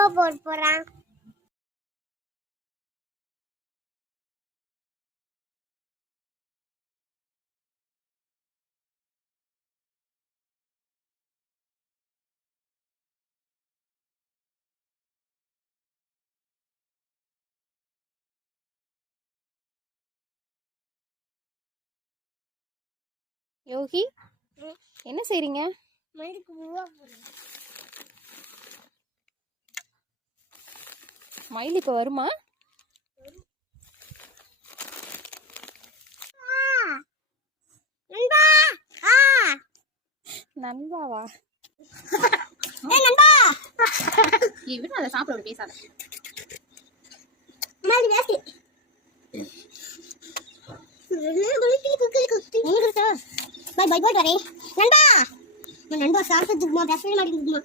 பூவா போட போறான். யோகி, என்ன செய்றீங்க? மயிலுக்கு பூவா போடுறேன். மயில் இப்ப வருமா? நண்பா நண்பாவா? நண்பா இவன் அதை சாப்பிட பேசாத. மாதிரி பேசி பாய் பாய் போய் வரேன் நண்பா. நண்பா சாப்பிட்டு பேசவே மாட்டேங்குதுமா.